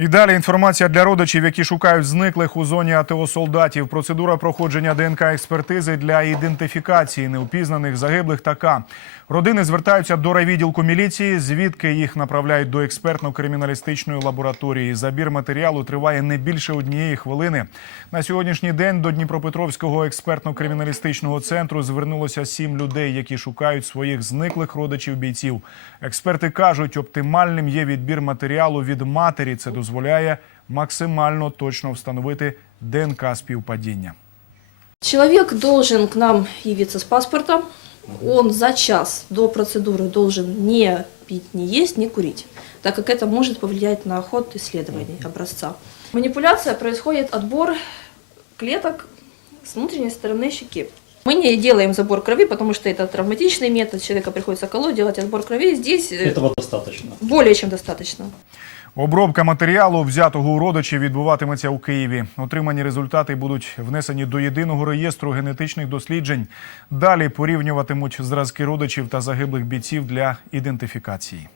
І далі інформація для родичів, які шукають зниклих у зоні АТО солдатів. Процедура проходження ДНК експертизи для ідентифікації неупізнаних загиблих така. Родини звертаються до райвідділку міліції, звідки їх направляють до експертно-криміналістичної лабораторії. Забір матеріалу триває не більше однієї хвилини. На сьогоднішній день до Дніпропетровського експертно-криміналістичного центру звернулося сім людей, які шукають своїх зниклих родичів бійців. Експерти кажуть, оптимальним є відбір матеріалу від матері. Це дозволяє максимально точно встановити ДНК співпадіння. Человек должен к нам явиться с паспортом. Он за час до процедуры должен не пить, не есть, не курить, так как это может повлиять на ход исследований образца. Манипуляция происходит отбор клеток с внутренней стороны щеки. Мы не делаем забор крови, потому что это травматичный метод, человека приходится колоть, делать отбор крови. Здесь э, Этого достаточно. более чем достаточно. Обробка матеріалу, взятого у родичів, відбуватиметься у Києві. Отримані результати будуть внесені до єдиного реєстру генетичних досліджень. Далі порівнюватимуть зразки родичів та загиблих бійців для ідентифікації.